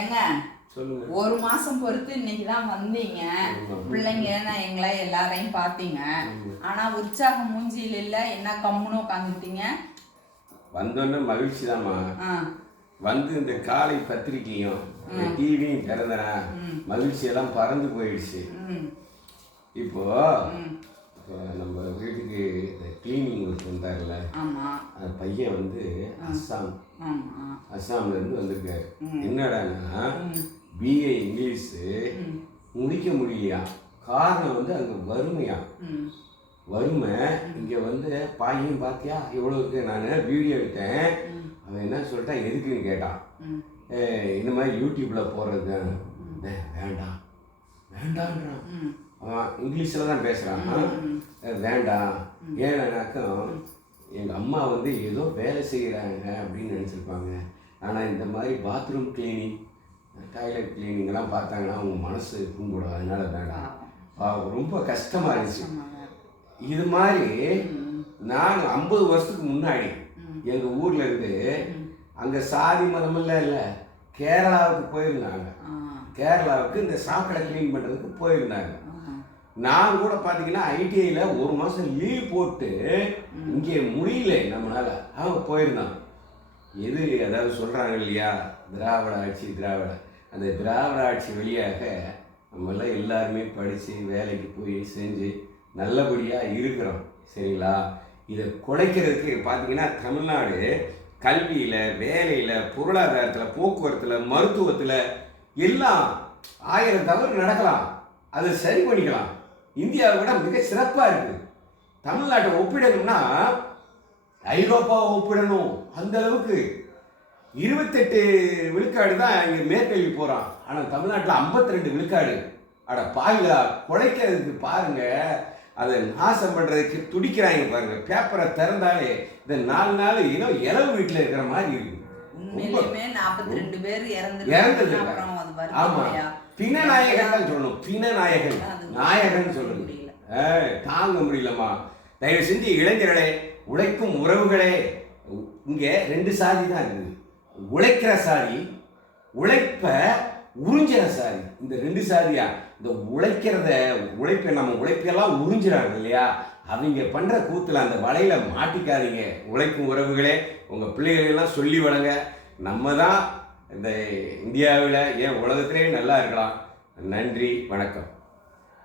ஏங்க ஒரு மாசம் பொறுத்து இன்னைக்கு தான் வந்தீங்க. பிள்ளைங்க எங்களை எல்லாரையும் பார்த்தீங்க. ஆனா உற்சாகம் மூஞ்சியில் இல்லை. என்ன கம்முன்னு உட்காந்துட்டீங்க? வந்தோன்னு மகிழ்ச்சி தான்மா. வந்து இந்த காலை பத்திரிக்கையும் டிவியும் திறந்தனா மகிழ்ச்சியெல்லாம் பறந்து போயிடுச்சு. இப்போ நம்ம வீட்டுக்கு இந்த கிளீனிங் ஒர்க் வந்தார்ல, அந்த பையன் வந்து அஸ்ஸாம்ல இருந்து வந்திருக்காரு. என்னடான்னா பிஏ இங்கிலீஷு முடிக்க முடியலையா. காரணம் வந்து அங்கே வறுமையா. வறுமை. இங்கே வந்து பாயும் பார்த்தியா இவ்வளோக்கு நான் வீடியோ எடுத்தேன். அவன் என்ன சொல்லிட்டான், எதுக்குன்னு கேட்டான். இந்த மாதிரி யூடியூப்பில் போடுறது வேண்டாம் வேண்டான்றான். அவன் இங்கிலீஷில் தான் பேசுகிறான். வேண்டாம். ஏன்னாக்கும் எங்கள் அம்மா வந்து ஏதோ வேலை செய்கிறாங்க அப்படின்னு நினச்சிருப்பாங்க. ஆனால் இந்த மாதிரி பாத்ரூம் கிளீனிங், டாய்லெட் கிளீனிங்லாம் பார்த்தாங்கன்னா அவங்க மனசு புண்படும். அதனால வேண்டாம். ரொம்ப கஷ்டமாக இருந்துச்சு. இது மாதிரி நான் 50 வருஷத்துக்கு முன்னாடி எங்கள் ஊரில் இருந்து அங்கே சாதி மதமெல்லாம் இல்லை, கேரளாவுக்கு போயிருந்தாங்க. கேரளாவுக்கு இந்த சாக்கடை க்ளீன் பண்ணுறதுக்கு போயிருந்தாங்க. நான் கூட பார்த்தீங்கன்னா ஐடிஐயில் 1 மாதம் லீவ் போட்டு இங்கே முடியல நம்மளால். அவங்க போயிருந்தான். எது அதாவது சொல்கிறாங்க இல்லையா, திராவிட ஆட்சி திராவிட, அந்த திராவிட ஆட்சி வழியாக நம்மளாம் எல்லாருமே படித்து வேலைக்கு போய் செஞ்சு நல்லபடியாக இருக்கிறோம். சரிங்களா? இதை குறைக்கிறதுக்கு பார்த்தீங்கன்னா தமிழ்நாடு கல்வியில், வேலையில், பொருளாதாரத்தில், போக்குவரத்தில், மருத்துவத்தில் எல்லாம் 1000 தவறு நடக்கலாம். அதை சரி பண்ணிக்கலாம். இந்தியாவை விட மிக சிறப்பாக இருக்குது. தமிழ்நாட்டை ஒப்பிடணும்னா ஐரோப்பாவை ஒப்பிடணும். அந்த அளவுக்கு 28 விழுக்காடு தான் இங்கே மேற்கல்வி போகிறான். ஆனால் தமிழ்நாட்டில் 52 விழுக்காடு. அட பாயிலா, குறைக்கிறதுக்கு பாருங்க, அதை நாசம் பண்ணுறதுக்கு துடிக்கிறாங்க பாருங்க. பேப்பரை திறந்தாலே இந்த 4 நாள் ஏதோ இளவு வீட்டில் இருக்கிற மாதிரி இருக்கு. 42 பேர் இறந்துருக்காங்க. ஆமா, பிணநாயகன் தான் சொல்லணும். பிணநாயகன், நாயகன் சொல்லணும். தாங்க முடியலம்மா. தயவு செஞ்சு இளைஞர்களே, உழைக்கும் உறவுகளே, இங்கே 2 சாதி தான் இருக்குது. உழைக்கிற சாதி, உழைப்ப உறிஞ்சிற சாதி. இந்த 2 சாதியா? இந்த உழைப்பை நம்ம உழைப்பெல்லாம் உறிஞ்சிறாங்க இல்லையா, அவங்க பண்ற கூத்துல அந்த வலையில மாட்டிக்காதீங்க. உழைக்கும் உறவுகளே, உங்க பிள்ளைகளெல்லாம் சொல்லி வளங்க. நம்ம தான் இந்த இந்தியாவில், ஏன் உலகத்திலே நல்லா இருக்கலாம். நன்றி, வணக்கம்.